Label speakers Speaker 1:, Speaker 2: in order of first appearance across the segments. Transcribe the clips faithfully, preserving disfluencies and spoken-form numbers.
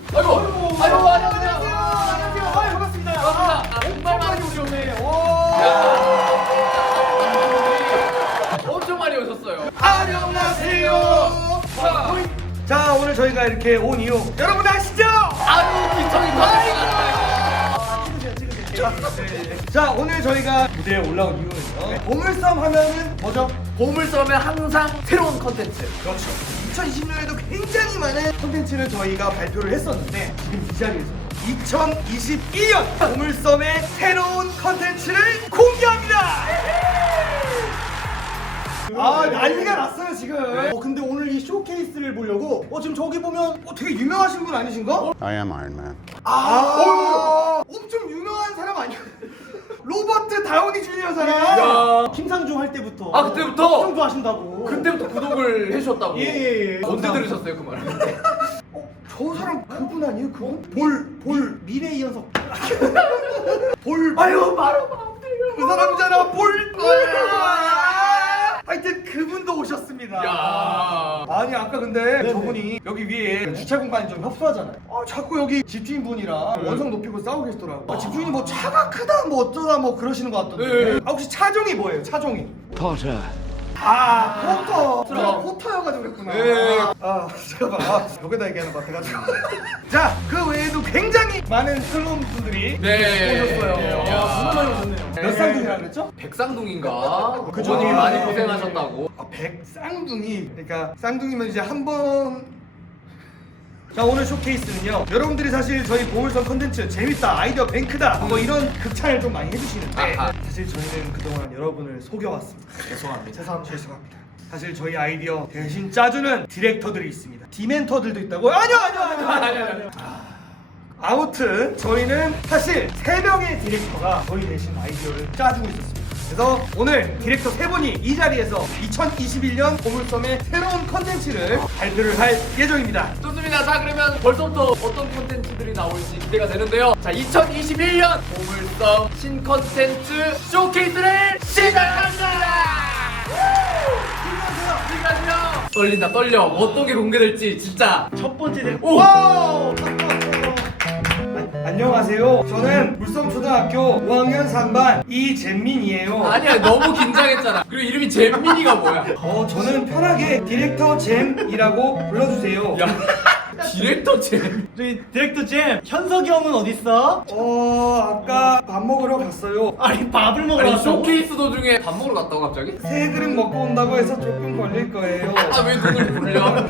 Speaker 1: 아이고, 아이고, 안녕하세요.
Speaker 2: 안녕하세요. 안녕하세요. 아, 반갑습니다.
Speaker 1: 반갑습니다.
Speaker 2: 아, 정말 많이 오셨네. 오.
Speaker 1: 엄청 많이 오셨어요.
Speaker 2: 안녕하세요.
Speaker 1: 자,
Speaker 2: 자, 오늘 저희가 이렇게 온 이유 여러분 아시죠?
Speaker 1: 아유, 기청이
Speaker 2: 자, 오늘 저희가 무대에 올라온 이유는요. 보물섬 하면은 뭐죠?
Speaker 1: 보물섬에 항상 새로운 컨텐츠.
Speaker 2: 그렇죠. 이천이십 년에도 굉장히 많은 콘텐츠를 저희가 발표를 했었는데 지금 이 자리에서 이천이십일 년 보물섬의 새로운 컨텐츠를 공개합니다. 아, 난리가 났어요 지금. 어, 근데 오늘 이 쇼케이스를 보려고 어 지금 저기 보면 어, 되게 유명하신 분 아니신가?
Speaker 3: I am Iron Man.
Speaker 2: 아, 어, 엄청 유명한 사람 아니야? 로버트 다우니 주니어 사람.
Speaker 1: 야.
Speaker 2: 김상중 할 때부터.
Speaker 1: 아, 그때부터?
Speaker 2: 엄청 좋아하신다고.
Speaker 1: 그때부터 구독을 해주셨다고.
Speaker 2: 예, 예, 예.
Speaker 1: 언제
Speaker 2: 감사합니다.
Speaker 1: 들으셨어요, 그 말을?
Speaker 2: 어, 저 사람 그분 아니에요? 그분? 볼, 볼 미래 이연석. 볼.
Speaker 1: 아유, 말아봐.
Speaker 2: 그 사람이잖아. 볼. 하여튼 그분도 오셨습니다.
Speaker 1: 야.
Speaker 2: 아니 아까 근데 저분이 여기 위에 주차 공간이 좀 협소하잖아요. 아 자꾸 여기 집주인분이랑
Speaker 1: 네.
Speaker 2: 원성 높이고 싸우고 계시더라고. 아, 집주인이 뭐 차가 크다 뭐 어쩌다 뭐 그러시는 것 같던데.
Speaker 1: 네.
Speaker 2: 아 혹시 차종이 뭐예요? 차종이?
Speaker 3: Potter.
Speaker 2: 아 포터.
Speaker 1: 그럼.
Speaker 2: 제가 포터여가지고 그랬구나.
Speaker 1: 네.
Speaker 2: 아 잠깐만. 아, 여기다 얘기하는 것 같아가지고. 자 그 외에도 굉장히 많은 클론 분들이
Speaker 1: 네.
Speaker 2: 오셨어요.
Speaker 1: 야.
Speaker 2: 아, 정말 많이 오셨네요. 몇 쌍둥이라 그랬죠?
Speaker 1: 백상동인가?
Speaker 2: 그죠.
Speaker 1: 부모님이 많이
Speaker 2: 아,
Speaker 1: 고생하셨다고.
Speaker 2: 아, 백 쌍둥이. 그러니까 쌍둥이면 이제 한 번. 자 오늘 쇼케이스는요. 여러분들이 사실 저희 보물섬 컨텐츠 재밌다, 아이디어 뱅크다, 뭐 이런 극찬을 좀 많이 해주시는데
Speaker 1: 아하.
Speaker 2: 사실 저희는 그동안 여러분을 속여왔습니다.
Speaker 1: 죄송합니다.
Speaker 2: 죄송합니다. 죄송합니다. 사실 저희 아이디어 대신 짜주는 디렉터들이 있습니다. 디멘터들도 있다고? 아니요, 아니요, 아니요, 아니요. 아니요. 아무튼 저희는 사실 세 명의 디렉터가 저희 대신 아이디어를 짜주고 있었습니다. 그래서 오늘 디렉터 세 분이 이 자리에서 이천이십일 년 보물섬의 새로운 컨텐츠를 발표를 할 예정입니다.
Speaker 1: 좋습니다. 자, 그러면 벌써부터 어떤 콘텐츠들이 나올지 기대가 되는데요. 자, 이천이십일 년 보물섬 신 컨텐츠 쇼케이스를 시작합니다. 시작하세요. 떨린다, 떨려. 어떤 게 공개될지 진짜.
Speaker 2: 첫 번째 디렉터.
Speaker 1: 오!
Speaker 2: 와우! 안녕하세요. 저는 물섬초등학교 오 학년 삼 반 이잼민이에요.
Speaker 1: 아니야, 너무 긴장했잖아. 그리고 이름이 잼민이가 뭐야?
Speaker 2: 어, 저는 편하게 디렉터 잼이라고 불러주세요.
Speaker 1: 야, 디렉터 잼.
Speaker 4: 저희 디렉터 잼 현석이 형은 어딨어?
Speaker 2: 어, 아까 밥 먹으러 갔어요.
Speaker 4: 아니 밥을 먹으러
Speaker 1: 아니,
Speaker 4: 왔다고?
Speaker 1: 쇼케이스 도중에 밥 먹으러 갔다고 갑자기?
Speaker 2: 세 그릇 먹고 온다고 해서 조금 걸릴 거예요.
Speaker 1: 아, 왜 눈을 돌려?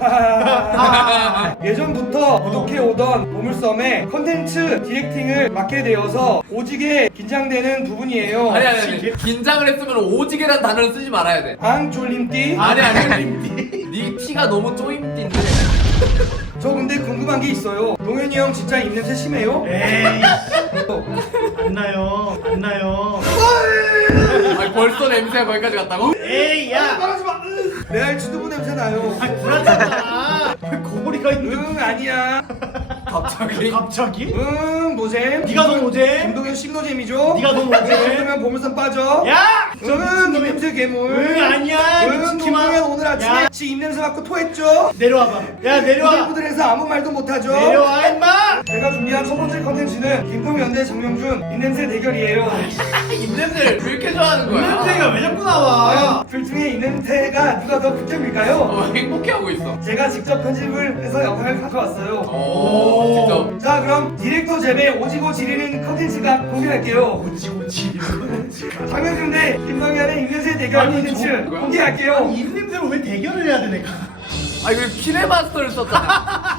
Speaker 2: 예전부터 구독해 오던 보물섬의 컨텐츠 디렉팅을 맡게 되어서 오지게 긴장되는 부분이에요.
Speaker 1: 아니, 아니, 아니. 긴장을 했으면 오지게란 단어를 쓰지 말아야 돼.
Speaker 2: 앙 쫄림띠.
Speaker 1: 아니, 아니, 아니. 네 티가 너무 쪼임띠인데.
Speaker 2: 저 근데 궁금한 게 있어요. 동현이 형 진짜 입냄새 심해요?
Speaker 4: 에이 안 나요 안 나요
Speaker 1: 아니, 벌써 냄새가 거기까지 갔다고?
Speaker 4: 에이 야
Speaker 2: 말하지 마. 내 알치두부 냄새 나요.
Speaker 4: 아 불안하잖아 거리가 있는
Speaker 2: 응 아니야.
Speaker 1: 갑자기?
Speaker 4: 갑자기?
Speaker 2: 응 노잼.
Speaker 4: 네가 더 노잼?
Speaker 2: 김동현 씹노잼이죠.
Speaker 4: 네가 더 노잼?
Speaker 2: 그러면 보물섬 빠져.
Speaker 4: 야!
Speaker 2: 저는 입냄새 괴물.
Speaker 4: 응 아니야
Speaker 2: 응
Speaker 4: 미치지마
Speaker 2: 동현 오늘 아침에
Speaker 4: 야
Speaker 2: 지 입냄새 맡고 토했죠.
Speaker 4: 내려와봐 야 내려와
Speaker 2: 부들부들해서 아무 말도 못하죠.
Speaker 4: 내려와 임마
Speaker 2: 제가 준비한 첫 번째 컨텐츠는 김동현 대 정명준 입냄새 대결이에요.
Speaker 1: 입냄새를 왜 이렇게 좋아하는 거야?
Speaker 4: 냄새가 왜 자꾸 나와
Speaker 2: 과연 둘 중에 입냄새가 누가 더 극점일까요?
Speaker 1: 어, 행복해하고 있어.
Speaker 2: 제가 직접 편집을 해서 영상을 가져왔어요.
Speaker 1: 오, 직접.
Speaker 2: 자 그럼 디렉터 잼의 오지고 지리는 컨텐츠가 공개할게요.
Speaker 4: 오지고 지리는
Speaker 2: 장명준 대 김동현의 입냄새 대결
Speaker 1: 아니,
Speaker 2: 컨텐츠
Speaker 1: 저거 뭐야?
Speaker 2: 공개할게요.
Speaker 4: 이 냄새로 왜 대결을 해야 돼 내가
Speaker 1: 아니, 왜 키네마스터를 썼잖아.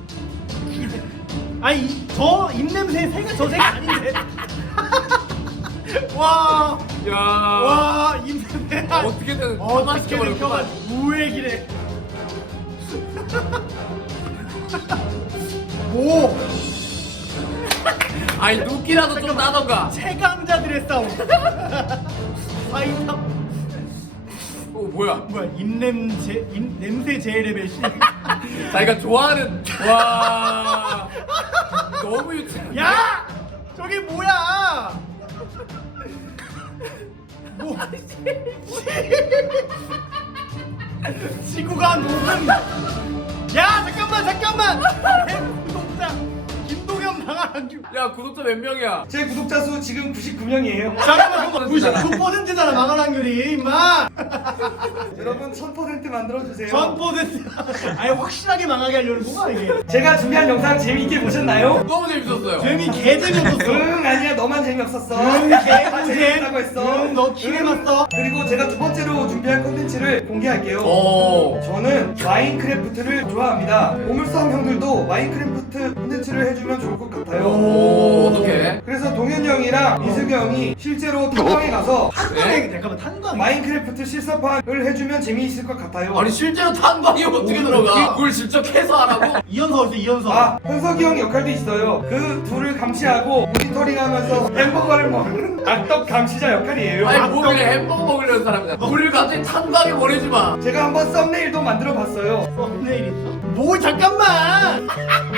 Speaker 4: 아니 저 입냄새 색은 저 색이 아닌데 와
Speaker 1: 야.
Speaker 4: 와 입냄새
Speaker 1: 어떻게든
Speaker 4: 어,
Speaker 1: 가만
Speaker 4: 어떻게
Speaker 1: 시켜버렸구만.
Speaker 4: 느껴가지고 우액이래 뭐
Speaker 1: 아니, 눈기라도 좀 나던가.
Speaker 4: 최강자들의 싸움 파이터
Speaker 1: 어, 뭐야?
Speaker 4: 뭐야 입냄새 입 냄새 제레벨 씨
Speaker 1: 자기가 좋아하는. 와. 너무 유치해.
Speaker 4: 야 저게 뭐야 뭐 지구가 녹음 야 잠깐만 잠깐만 내 구독자
Speaker 1: 야 구독자 몇 명이야?
Speaker 2: 제 구독자 수 지금 구십구 명이에요.
Speaker 4: 잠깐만 그거 구십구 퍼센트잖아 망할 확률이 임마.
Speaker 2: 여러분 천 퍼센트 만들어주세요.
Speaker 4: 천 퍼센트. 아예 확실하게 망하게 하려는 거야 이게.
Speaker 2: 제가 준비한 영상 재미있게 보셨나요?
Speaker 1: 너무 재밌었어요.
Speaker 4: 재미 개 재미없었어.
Speaker 2: 응 아니야 너만 재미없었어.
Speaker 4: 응,
Speaker 2: 다
Speaker 4: 개꿀잼.
Speaker 2: 재밌다고 했어.
Speaker 4: 응, 너 키레났어.
Speaker 2: 그리고 제가 두 번째로 준비한 콘텐츠를 공개할게요.
Speaker 1: 오.
Speaker 2: 저는 마인크래프트를 좋아합니다. 보물섬 형들도 마인크래프트 콘텐츠를 해주면 좋을 것 같아요.
Speaker 1: 오 어떡해?
Speaker 2: 그래서 동현이 형이랑 민석이 형이 실제로 탐방에 가서
Speaker 4: 탄광에 잠깐만 탄광.
Speaker 2: 마인크래프트 실사판을 해주면 재미있을 것 같아요.
Speaker 1: 아니 실제로 탄광이 어떻게 들어가? 그걸 직접 해서 하라고?
Speaker 4: 이연서 어디 이연서.
Speaker 2: 아, 현석이 형 역할도 있어요. 그 둘을 감시하고 모니터링 하면서 햄버거를 먹는 악덕 감시자 역할이에요.
Speaker 1: 아니 뭐 그래 햄버거 먹으려는 사람이야. 우리를 갑자기 탄광에 보내지 마.
Speaker 2: 제가 한번 썸네일도 만들어 봤어요.
Speaker 4: 썸네일 있어. 뭐 잠깐만.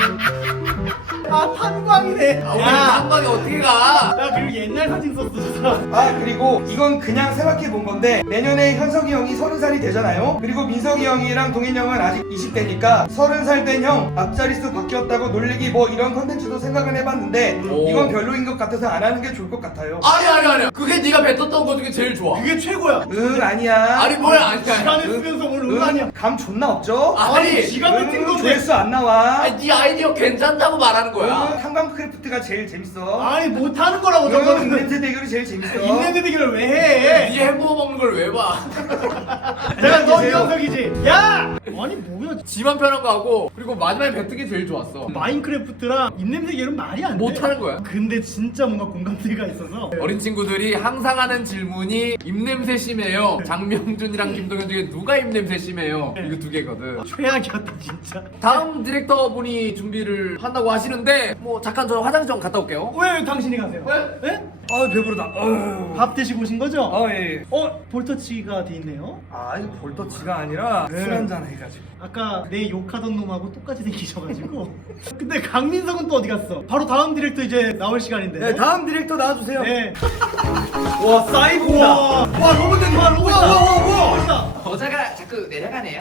Speaker 4: 아 탄광이네.
Speaker 1: 아, 우리
Speaker 4: 야.
Speaker 1: 탄광에 어떻게 가?
Speaker 4: 나 그리고 옛날 사진 썼어 진짜.
Speaker 2: 아, 그리고 이건 그냥 생각해 본 건데 내년에 현석이 형이 서른 살이 되잖아요. 그리고 민석이 형이랑 동현이 형은 아직 이십 대니까 서른 살 된 형 앞자리수 바뀌었다고 놀리기 뭐 이런 컨텐츠도 생각은 해봤는데
Speaker 1: 오.
Speaker 2: 이건 별로인 것 같아서 안 하는 게 좋을 것 같아요.
Speaker 1: 아니 아니 아니. 그게 네가 뱉었던 거 중에 제일 좋아.
Speaker 4: 그게 최고야.
Speaker 2: 응 아니야.
Speaker 1: 아니 뭘 아니야.
Speaker 4: 시간을 쓰면서 뭘 응하냐.
Speaker 2: 응, 감 존나 없죠?
Speaker 1: 아니,
Speaker 4: 아니 지가 뱉은
Speaker 2: 응,
Speaker 4: 건데.
Speaker 2: 조회수 안 나와.
Speaker 1: 아니 네 아이디어 괜찮다고 말하는 거야.
Speaker 2: 응, 한강크래프트가 제일 재밌어.
Speaker 4: 아니 못하는 거라고
Speaker 2: 응,
Speaker 4: 저거는.
Speaker 2: 인벤트 대결이 제일 재밌어.
Speaker 4: 인내드 대결을 왜
Speaker 1: 네
Speaker 4: 해?
Speaker 1: 햄버거 먹는 걸 왜 봐?
Speaker 4: 내가 너
Speaker 2: 계세요.
Speaker 4: 이현석이지. 야! 아니 뭐야?
Speaker 1: 지만 편한 거 하고 그리고 마지막에 뱉은 게 제일 좋았어.
Speaker 4: 마인크래프트랑 입냄새 계열은 말이 안 돼.
Speaker 1: 못하는 거야.
Speaker 4: 근데 진짜 뭔가 공감대가 있어서.
Speaker 1: 어린 친구들이 항상 하는 질문이 입냄새 심해요. 장명준이랑 김동현 중에 누가 입냄새 심해요? 이거 두 개거든.
Speaker 4: 최악이었다 진짜.
Speaker 1: 다음 디렉터 분이 준비를 한다고 하시는데 뭐 잠깐 저 화장실 좀 갔다 올게요.
Speaker 4: 왜 당신이 가세요?
Speaker 1: 왜?
Speaker 4: 예?
Speaker 2: 아 배부르다. 어휴.
Speaker 4: 밥 드시고 오신 거죠?
Speaker 2: 아 예.
Speaker 4: 어? 볼터치가 돼 있네요.
Speaker 2: 아 이거 볼터치가 아니라
Speaker 4: 네.
Speaker 2: 술 한잔 해가지고.
Speaker 4: 아까 내 욕하던 놈하고 똑같이 생기셔가지고. 근데 강민석은 또 어디 갔어? 바로 다음 디렉터 이제 나올 시간인데.
Speaker 2: 네 다음 디렉터 나와주세요.
Speaker 4: 네.
Speaker 2: 와 사이보다.
Speaker 4: 우와.
Speaker 2: 와 로봇 된다.
Speaker 4: 와 로봇
Speaker 2: 와, 와, 와, 와.
Speaker 4: 멋있다.
Speaker 1: 여자가 자꾸 내려가네요.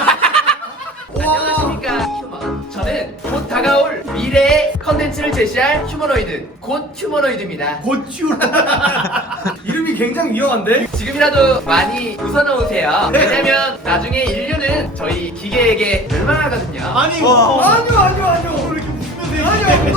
Speaker 1: 안녕하십니까 휴먼. 저는 곧 다가올 미래의 컨텐츠를 제시할 휴머노이드 곧 휴머노이드입니다.
Speaker 4: 고추로.
Speaker 2: 이름이 굉장히 위험한데?
Speaker 1: 지금이라도 많이 웃어놓으세요. 왜냐면 나중에 인류는 저희 기계에게 멸망하거든요.
Speaker 4: 아니
Speaker 2: 와. 아니요 아니요 아니요.
Speaker 4: 이렇게 웃으면서 해.
Speaker 2: 아니요.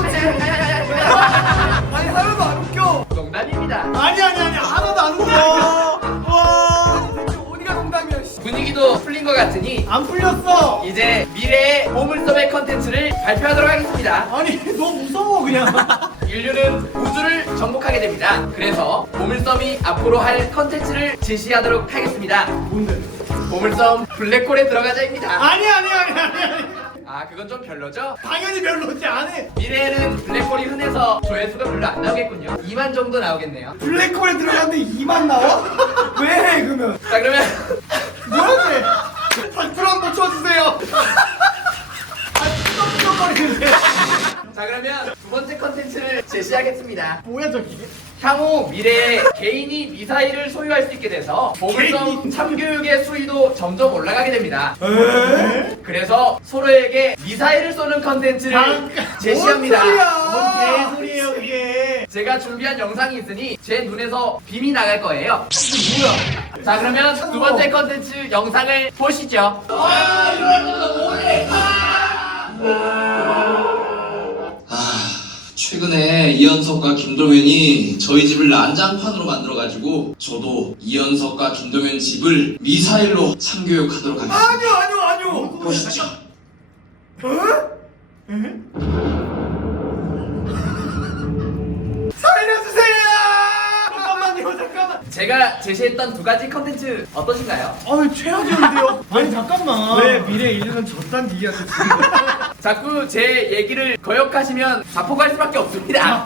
Speaker 2: 아니 하나도 안 웃겨.
Speaker 1: 농담입니다.
Speaker 4: 아니 아니 아니 하나도 안 웃겨. 와.
Speaker 2: 대체 어디가 농담이야? 씨.
Speaker 1: 분위기도 풀린 것 같으니
Speaker 4: 안 풀렸어.
Speaker 1: 이제 미래의 보물섬의 컨텐츠를 발표하도록 하겠습니다.
Speaker 4: 아니 너 무서워 그냥.
Speaker 1: 인류는 우주를 정복하게 됩니다. 그래서 보물섬이 앞으로 할 컨텐츠를 제시하도록 하겠습니다.
Speaker 4: 뭔데?
Speaker 1: 보물섬 블랙홀에 들어가자입니다.
Speaker 4: 아니 아니 아니 아니 아니.
Speaker 1: 아 그건 좀 별로죠?
Speaker 4: 당연히 별로지 안 해.
Speaker 1: 미래에는 블랙홀이 흔해서 조회수가 별로 안 나오겠군요. 이만 정도 나오겠네요.
Speaker 2: 블랙홀에 들어갔는데 이만 나와? 왜 해 그러면?
Speaker 1: 자 그러면
Speaker 4: 뭐야 돼?
Speaker 2: 박수 한번 쳐주세요.
Speaker 4: 끄덕끄덕거리는데.
Speaker 1: 자 그러면 두 번째 컨텐츠를 제시하겠습니다.
Speaker 4: 뭐야 저기?
Speaker 1: 향후 미래에 개인이 미사일을 소유할 수 있게 돼서 보물섬 참교육의 수위도 점점 올라가게 됩니다.
Speaker 2: 에?
Speaker 1: 그래서 서로에게 미사일을 쏘는 컨텐츠를
Speaker 4: 잠깐,
Speaker 1: 제시합니다.
Speaker 2: 뭔 소리야?
Speaker 4: 뭔 개소리예요 그게?
Speaker 1: 제가 준비한 영상이 있으니 제 눈에서 빔이 나갈 거예요.
Speaker 4: 뭐야?
Speaker 1: 자 그러면 두 번째 컨텐츠 영상을 보시죠.
Speaker 3: 최근에 이현석과 김동현이 저희 집을 난장판으로 만들어가지고 저도 이현석과 김동현 집을 미사일로 참교육하도록 하겠습니다.
Speaker 2: 아니요 아니요 아니요.
Speaker 3: 보시죠.
Speaker 2: 살려주세요.
Speaker 4: 잠깐만요 잠깐만.
Speaker 1: 제가 제시했던 두 가지 컨텐츠 어떠신가요?
Speaker 4: 아왜 최악이었는데요? 아니 잠깐만.
Speaker 2: 왜 미래 인류는 저딴 니한테 지금?
Speaker 1: 자꾸 제 얘기를 거역하시면 자폭할 수밖에 없습니다.
Speaker 4: 아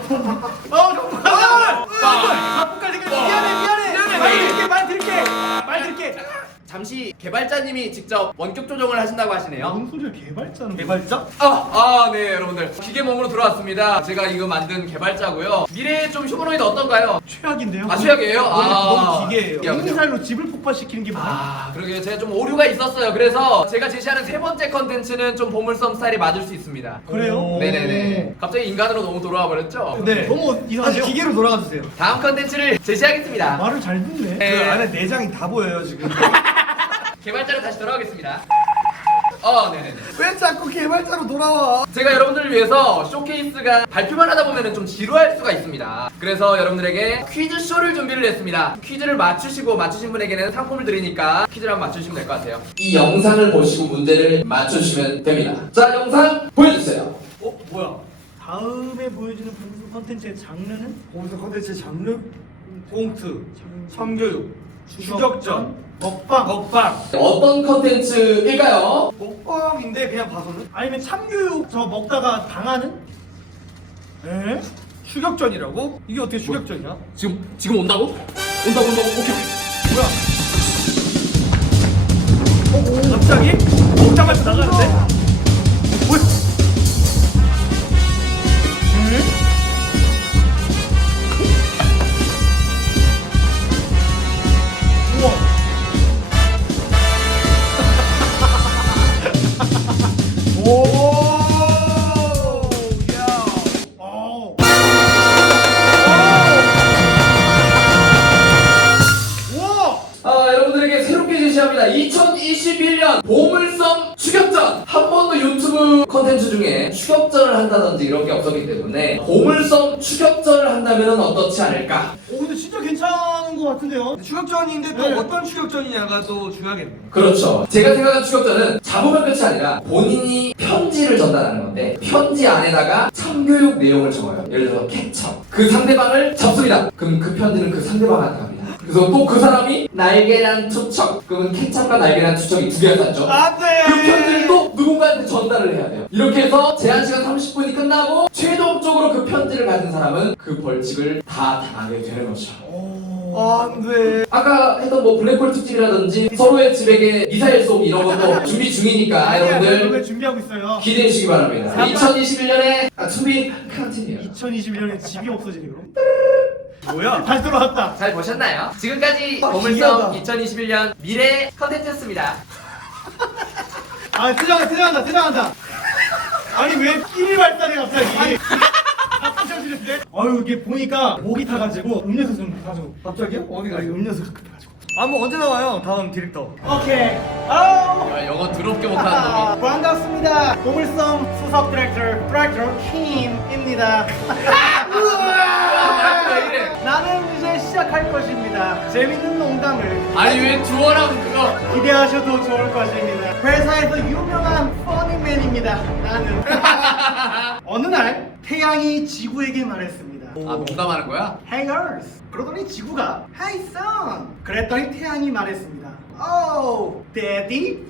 Speaker 4: 정말. 자폭할 생각. 미안해 미안해.
Speaker 1: 미안해.
Speaker 4: 말 들게 말 들게 말 들게.
Speaker 1: 잠시 개발자님이 직접 원격 조정을 하신다고 하시네요.
Speaker 4: 뭔 소리야 개발자는
Speaker 2: 개발자?
Speaker 1: 아, 아, 네, 여러분들. 기계 몸으로 들어왔습니다. 제가 이거 만든 개발자고요. 미래에 좀 휴머노이드 어떤가요?
Speaker 4: 최악인데요?
Speaker 1: 아, 최악이에요?
Speaker 4: 너무,
Speaker 1: 아,
Speaker 4: 너무 기계예요.
Speaker 1: 기계야, 그죠?
Speaker 4: 미사일로 집을 폭발시키는 게 뭐야?
Speaker 1: 아, 그러게요. 제가 좀 오류가 있었어요. 그래서 제가 제시하는 세 번째 컨텐츠는 좀 보물섬 스타일이 맞을 수 있습니다.
Speaker 4: 그래요?
Speaker 1: 네네네. 갑자기 인간으로 너무 돌아와 버렸죠?
Speaker 2: 네.
Speaker 4: 너무
Speaker 2: 다시
Speaker 4: 이상해요.
Speaker 2: 기계로 돌아가 주세요.
Speaker 1: 다음 컨텐츠를 제시하겠습니다.
Speaker 4: 말을 잘 듣네.
Speaker 1: 네.
Speaker 2: 그 안에 내장이 다 보여요 지금.
Speaker 1: 개발자로 다시 돌아가겠습니다. 어, 네네네.
Speaker 2: 왜 자꾸 개발자로 돌아와?
Speaker 1: 제가 여러분들을 위해서 쇼케이스가 발표만 하다 보면 좀 지루할 수가 있습니다. 그래서 여러분들에게 퀴즈쇼를 준비를 했습니다. 퀴즈를 맞추시고 맞추신 분에게는 상품을 드리니까 퀴즈를 한번 맞추시면 될 것 같아요. 이 영상을 보시고 문제를 맞추시면 됩니다. 자, 영상 보여주세요.
Speaker 2: 어 뭐야?
Speaker 4: 다음에 보여주는 방송 컨텐츠의 장르는
Speaker 2: 거기서 컨텐츠 장르? 꽁트, 참교육, 추격전,
Speaker 4: 먹방.
Speaker 2: 먹방.
Speaker 1: 어떤 컨텐츠일까요?
Speaker 2: 먹방인데 그냥 봐서는?
Speaker 4: 아니면 참교육 저 먹다가 당하는? 에?
Speaker 2: 추격전이라고? 이게 어떻게 추격전이야?
Speaker 1: 지금, 지금 온다고? 온다고, 온다고, 오케이.
Speaker 2: 뭐야? 갑자기? 먹자마자 나가는데? 뭐야?
Speaker 4: 우와.
Speaker 2: 오! 야!
Speaker 4: 어. 우와.
Speaker 1: 아, 여러분들에게 새롭게 제시합니다. 이천이십일 년 보물섬 추격전! 한 번도 유튜브 컨텐츠 중에 추격전을 한다든지 이런 게 없었기 때문에 보물섬 추격전을 한다면 어떻지 않을까?
Speaker 4: 오 근데 진짜 괜찮은 것 같은데요?
Speaker 2: 추격전인데 또
Speaker 4: 네.
Speaker 2: 어떤 추격전이냐가 또 중요하겠네.
Speaker 1: 그렇죠. 제가 생각한 추격전은 잡으면 끝이 아니라 본인이 편지를 전달하는 건데 편지 안에다가 참교육 내용을 적어요. 예를 들어서 케첩. 그 상대방을 잡습니다. 그럼 그 편지는 그 상대방한테 갑니다. 그래서 또 그 사람이 날개란 투척. 그러면 케첩과 날개란 투척이 두 개가 닿죠.
Speaker 2: 안 돼!
Speaker 1: 그 편지를 또 누군가한테 전달을 해야 돼요. 이렇게 해서 제한 시간 삼십 분이 끝나고 최종적으로 그 편지를 가진 사람은 그 벌칙을 다 당하게 되는 거죠.
Speaker 2: 안 돼.
Speaker 1: 아까 했던 뭐 블랙홀 특집이라든지 서로의 집에게 미사일 쏘기 이런 것도 준비 중이니까
Speaker 4: 아니야,
Speaker 1: 여러분들
Speaker 4: 왜 준비하고 있어요?
Speaker 1: 기대해 주시기 바랍니다.
Speaker 4: 잠깐.
Speaker 1: 이천이십일 년에 아, 준비 칸틴이에요.
Speaker 4: 이천이십일 년에 집이 없어지네 그럼?
Speaker 2: 뭐야?
Speaker 4: 다시 돌아왔다.
Speaker 1: 잘 보셨나요? 지금까지
Speaker 2: 아,
Speaker 1: 보물섬
Speaker 2: 기이하다.
Speaker 1: 이천이십일 년 미래 컨텐츠였습니다.
Speaker 4: 아 퇴장한다 퇴장한다 퇴장한다. 아니 왜 끼리 발달해 갑자기? 바꾸셔지는데? 아유 이게 보니까 목이 타가지고 음료수 좀 가지고.
Speaker 2: 갑자기요? 어디
Speaker 4: 아니
Speaker 2: 가요?
Speaker 4: 음료수가 급해가지고.
Speaker 2: 아, 뭐 언제 나와요? 다음 디렉터.
Speaker 4: 오케이. 아우.
Speaker 1: 야, 영어 더럽게 못하는 놈이.
Speaker 4: 반갑습니다. 보물섬 수석 디렉터 디렉터 킴입니다.
Speaker 1: 왜 이래?
Speaker 4: 나는 이제 시작할 것입니다. 재밌는 농담을
Speaker 1: 아니 왜 주어랑 그거
Speaker 4: 기대하셔도 좋을 것입니다. 회사에서 유명한 퍼니맨입니다. 나는 어느 날 태양이 지구에게 말했습니다.
Speaker 1: 아 농담하는 거야?
Speaker 4: Hey Earth. 그러더니 지구가 Hey Sun. 그랬더니 태양이 말했습니다. Oh, Daddy.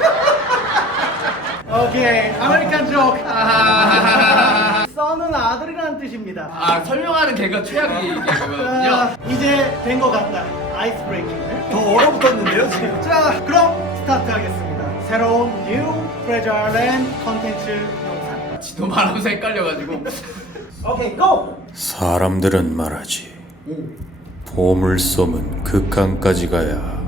Speaker 4: 오케이, 아메리칸 조크. Sun은 아들이라는 뜻입니다.
Speaker 1: 아 설명하는 개가 최악이 개그거든요.
Speaker 4: 자, 이제 된 것 같다. 아이스 브레이킹을.
Speaker 2: 더 얼어붙었는데요, 지금?
Speaker 4: 자, 그럼 스타트하겠습니다. 새로운 뉴 트레저랜드 컨텐츠 영상.
Speaker 1: 지도 말하면서 헷갈려가지고.
Speaker 4: 오케이, 고!
Speaker 5: 사람들은 말하지. 보물섬은 극한까지 가야.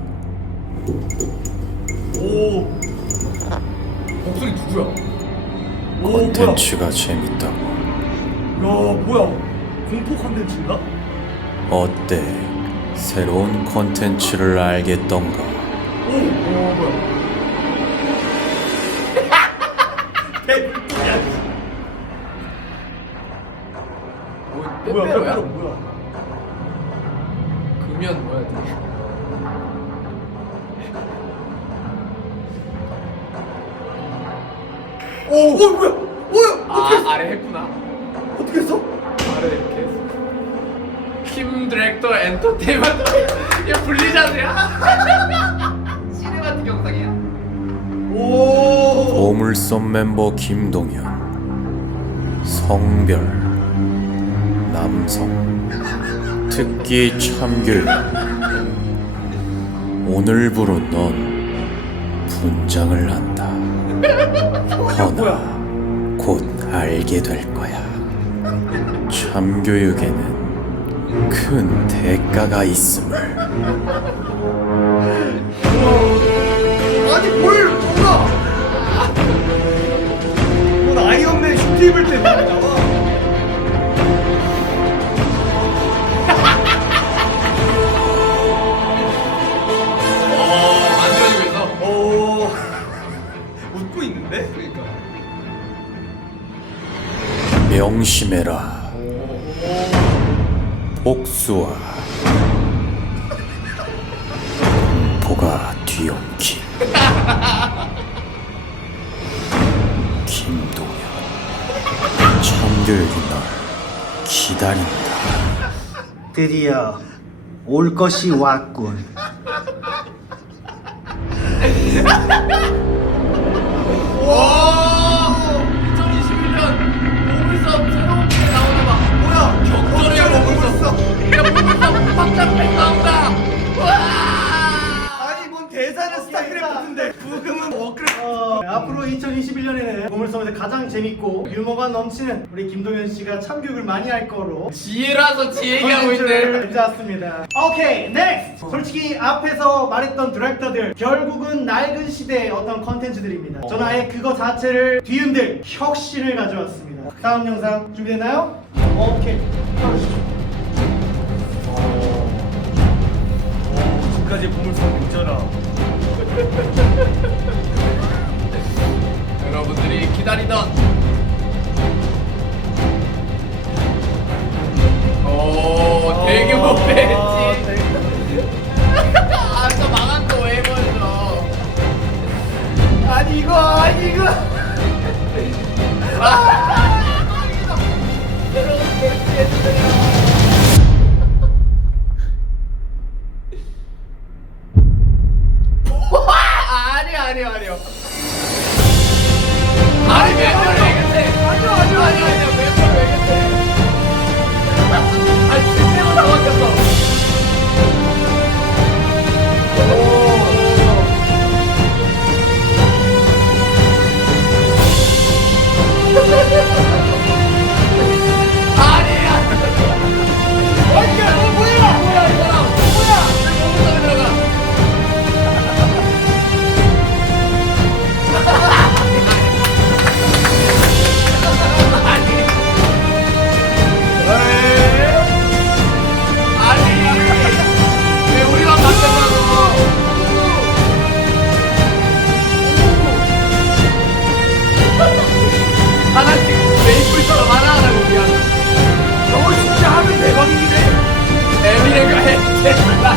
Speaker 2: 오.
Speaker 1: 목소리 누구야?
Speaker 2: 오, 뭐야?
Speaker 5: 콘텐츠가 재밌다고.
Speaker 2: 야, 뭐야? 공포 컨텐츠인가?
Speaker 5: 어때? 새로운 콘텐츠를 알겠던가?
Speaker 2: 오, 오, 뭐야?
Speaker 1: 뭐,
Speaker 2: 뭐야,
Speaker 1: 빼빼로야?
Speaker 2: 뭐야, 뭐야?
Speaker 1: 금연 뭐야? 되게.
Speaker 2: 오, 오, 뭐야? 뭐야?
Speaker 1: 아 아래 했구나.
Speaker 2: 어떻게 했어?
Speaker 1: 아래 이렇게 했어. 킴 디렉터 엔터테인먼트. 이게 분리자드야? 시네마틱 영상이야?
Speaker 2: 오.
Speaker 5: 보물섬 멤버 김동현. 성별 남성. 특기 참교육. 오늘부로 넌 분장을 한다. 허나 곧 알게 될 거야. 참교육에는 큰 대가가 있음을.
Speaker 2: 아니 뭘 뭔가 뭔 아이언맨 슈트 입을 때 말이 나와.
Speaker 1: 어, 만들어지고 있어.
Speaker 2: 어 웃고 있는데?
Speaker 1: 그러니까.
Speaker 5: 명심해라. 복수와 공포가 뒤엉킨 김동현. 참교육이 널 기다린다.
Speaker 4: 드디어 올 것이 왔군.
Speaker 1: 이천이십일 년 보물섬 새로운 게 나오나 봐. 뭐야? 격전이야 보물섬. 야 보물섬 확장 나온다. 와!
Speaker 2: 아니 뭔 대사는 스타크래프트인데 부금은 워크래프트.
Speaker 4: 어, 앞으로 이천이십일 년에는 보물섬에서 가장 재밌고 유머가 넘치는 우리 김동현 씨가 참교육을 많이 할 거로
Speaker 1: 지혜라서 지 얘기하고 있네.
Speaker 4: 잡았습니다. 오케이, 넥스트. 솔직히 앞에서 말했던 디렉터들 결국은 낡은 시대의 어떤 컨텐츠들입니다. 저는 아예 그거 자체를 뒤흔들 혁신을 가져왔습니다. 다음 영상 준비됐나요? 오케이, 가보시죠.
Speaker 2: 지금까지 보물섬 있잖아.
Speaker 1: 여러분들이 기다리던 오 대규모 배지. 아까 망한 거 왜 보여줘?
Speaker 2: 아니 이거 아니 이거.
Speaker 1: 여러분 배지 해주세요. 아니요 아니요 아니요. 아니 멤버를 왜 그래? 아니요 아니요 아니요 아니요 멤버를 왜 그래? 아니 진짜로 다 바뀌었어. 아니야. 아니 이게 뭐야? 뭐야 이 사람? 뭐야? 왜 몸을 들어가? 아니 왜 우리만 바뀌었냐고. 하나씩 메이플처럼 하나하나고 미안.
Speaker 2: 저거 진짜 하면 대박이긴 해.
Speaker 1: 에미네가 했대.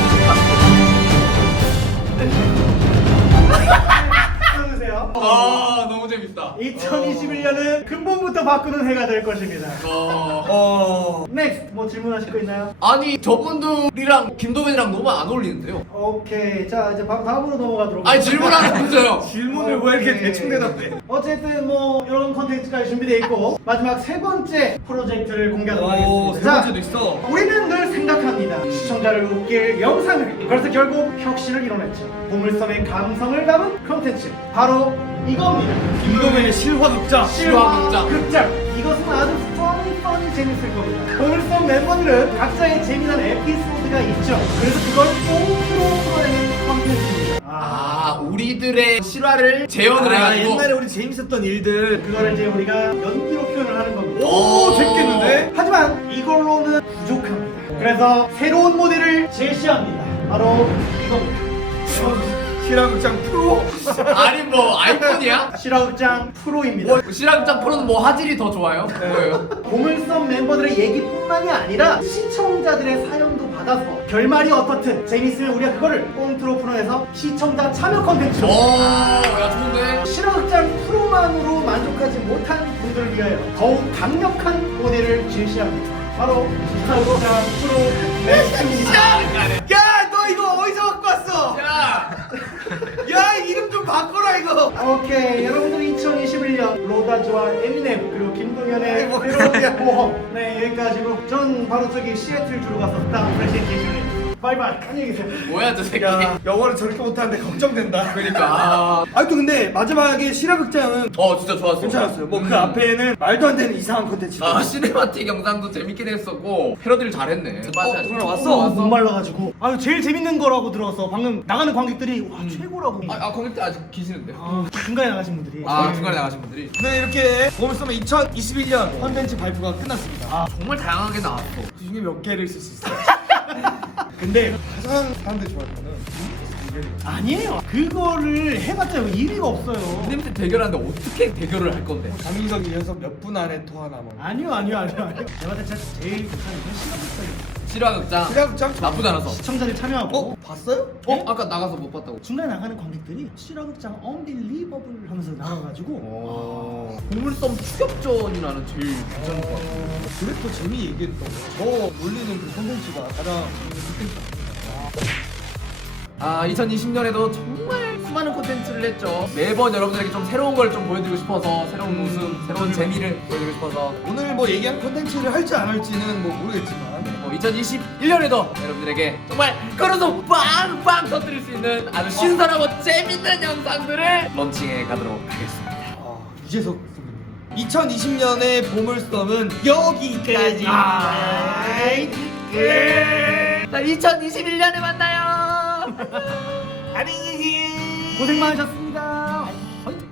Speaker 4: 들어주세요.
Speaker 1: 아 너무 재밌다.
Speaker 4: 이천이십일 년은 근본부터 바꾸는 해가 될 것입니다.
Speaker 1: 어.
Speaker 2: 어.
Speaker 4: 넥스트, 뭐 질문하실 거 있나요?
Speaker 1: 아니 저분들이랑 김도현이랑 너무 안 어울리는데요?
Speaker 4: 오케이, 자 이제 바로 다음으로 넘어가도록
Speaker 1: 아니 질문하는 거죠.
Speaker 2: 질문을 왜 이렇게
Speaker 4: 오케이.
Speaker 2: 대충 대답해?
Speaker 4: 어쨌든 뭐 이런 컨텐츠까지 준비되어 있고 마지막 세 번째 프로젝트를 공개하도록
Speaker 2: 오,
Speaker 4: 하겠습니다.
Speaker 2: 세
Speaker 4: 자,
Speaker 2: 번째도 있어.
Speaker 4: 우리는 늘 생각합니다. 시청자를 웃길 영상을. 그래서 결국 혁신을 이뤄냈죠. 보물섬의 감성을 담은 컨텐츠 바로 이겁니다.
Speaker 2: 김동현의 실화극장.
Speaker 1: 실화극장.
Speaker 4: 극장. 이것은 아주 뻔히 뻔히 재밌을 겁니다. 보물섬 멤버들은 각자의 재미난 에피소드가 있죠. 그래서 그걸 꽁트로 풀어내는 컨텐츠입니다.
Speaker 1: 아 우리들의 실화를 재현을
Speaker 2: 아,
Speaker 1: 해가지고.
Speaker 2: 옛날에 우리 재밌었던 일들.
Speaker 4: 그거를 이제 우리가 연기로 표현을 하는 겁니다.
Speaker 2: 오, 재밌겠는데?
Speaker 4: 하지만 이걸로는 부족합니다. 그래서 새로운 모델을 제시합니다. 바로 이겁니다.
Speaker 2: 실화극장 프로.
Speaker 1: 아니 뭐 아이폰이야?
Speaker 4: 실화극장 프로입니다.
Speaker 1: 뭐 실화극장 프로는 뭐 화질이 더 좋아요? 뭐예요?
Speaker 4: 보물섬 멤버들의 얘기뿐만이 아니라 시청자들의 사연도 받아서 결말이 어떻든 재밌으면 우리가 그거를 꽁트로 풀어내서 시청자 참여 컨텐츠로
Speaker 1: 오야 좋은데?
Speaker 4: 실화극장 프로만으로 만족하지 못한 분들을 위하여 더욱 강력한 모델을 제시합니다. 바로 실화극장 프로 넥스트입니다.
Speaker 2: 야, 너 이거 어디서 갖고 왔어?
Speaker 1: 야!
Speaker 2: 야, 이름 좀 바꿔라 이거.
Speaker 4: 오케이, 여러분들 이천이십일 년 로다즈와 에미넴 그리고 김동현의
Speaker 2: 아이, 뭐
Speaker 4: 새로운 모험 네 여기까지고 전 바로 저기 시애틀 주로 갔었다 프레젠테이션을 바이바이. 안녕히 계세요.
Speaker 1: 뭐야 저 새끼.
Speaker 2: 야, 영어를 저렇게 못하는데 걱정된다.
Speaker 1: 그러니까. 아,
Speaker 2: 아무튼 근데 마지막에 실화극장은
Speaker 1: 어 진짜 좋았어.
Speaker 2: 괜찮았어요. 뭐 그
Speaker 1: 음.
Speaker 2: 앞에는 말도 안 되는 이상한 콘텐츠.
Speaker 1: 아 시네마틱 영상도 재밌게 됐었고 패러디를 잘했네.
Speaker 2: 어, 동현아 왔어?
Speaker 4: 어,
Speaker 2: 왔어?
Speaker 4: 못 말라가지고. 아유 제일 재밌는 거라고 들어서 방금 나가는 관객들이 와 최고라고.
Speaker 1: 아, 아 거기 때 아직 계시는데.
Speaker 4: 아, 중간에 나가신 분들이.
Speaker 1: 아
Speaker 4: 네.
Speaker 1: 중간에 나가신 분들이
Speaker 2: 네, 이렇게 보물섬의 이천이십일 년 콘텐츠 발표가 끝났습니다.
Speaker 1: 아 정말 다양하게 나왔어.
Speaker 2: 그 중에 몇 개를 쓸 수 있어요? 근데 가장 사람들이 좋아하는 거는
Speaker 4: 아니에요. 그거를 해봤자 일 위가 없어요.
Speaker 1: 님들 대결하는데 어떻게 대결을 할 건데?
Speaker 2: 강민석 이현석 몇 분 안에 토 하나 뭐.
Speaker 4: 아니요, 아니요, 아니요, 아니요. 제가 봤을 때 진짜 제일 괜찮은 건 실화극장이에요.
Speaker 1: 실화극장
Speaker 2: 실화극장
Speaker 1: 나쁘지 않았어.
Speaker 4: 시청자들 참여하고.
Speaker 2: 어? 봤어요?
Speaker 1: 어? 아까 나가서 못 봤다고.
Speaker 4: 중간에 나가는 관객들이 실화극장 언빌리버블 하면서 나와가지고
Speaker 1: 어... 보물섬 추격전이라는 제일 괜찮은 것 같아.
Speaker 2: 그래 또 재미 얘기했던 거. 저 올리는 그 콘텐츠가 가장 콘텐츠.
Speaker 1: 아 이천이십 년에도 정말 수많은 콘텐츠를 했죠. 매번 여러분들에게 좀 새로운 걸 좀 보여드리고 싶어서 새로운 웃음, 새로운 재미를 보여드리고 싶어서
Speaker 2: 오늘 뭐 얘기한 콘텐츠를 할지 안 할지는 뭐 모르겠지만
Speaker 1: 뭐 이천이십일 년에도 여러분들에게 정말 걸어서 빵빵 터뜨릴 수 있는 아주 신선하고 재밌는 영상들을 런칭해 가도록 하겠습니다.
Speaker 2: 아, 이재석 선배님. 이천이십 년의 보물섬은 여기까지.
Speaker 4: 아이,
Speaker 1: 자, 이천이십일 년에 만나요.
Speaker 2: 안녕히 계세요.
Speaker 4: 고생 많으셨습니다.